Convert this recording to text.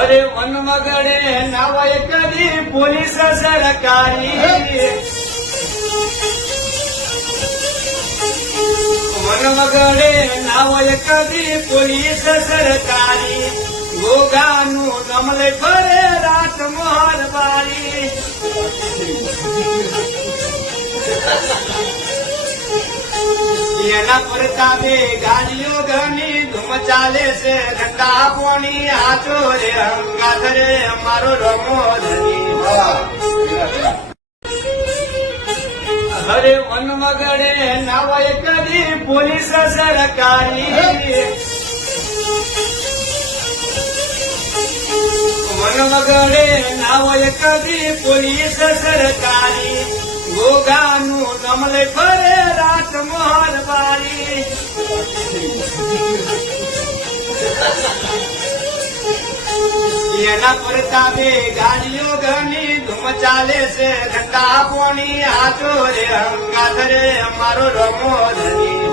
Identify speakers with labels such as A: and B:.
A: અરે મન મગડે નાવાય કરી પોલીસ સરકારી. મન મગડે નાવાય કરી પોલીસ સરકારી. ગોગાનું ગમલે ફરે રાત મોહર બારી એના પ્રતાપે ગાડીઓ ઘણી ધૂમ ચાલે છે. ઠંડા પોણી હાથો રે અંગાત અમારો રમો અરે મન મગડે નાવાય કદી પોલીસ સરકારી. મન મગડે નાવાય કદી પોલીસ સરકારી. ગોગાનું નમલે ફરે એના પ્રતાપે ગાડીઓ ઘણી ધૂમ ચાલે છે. ઘટા પોણી હાથો રે અંગાત રે અમારો રમો ધની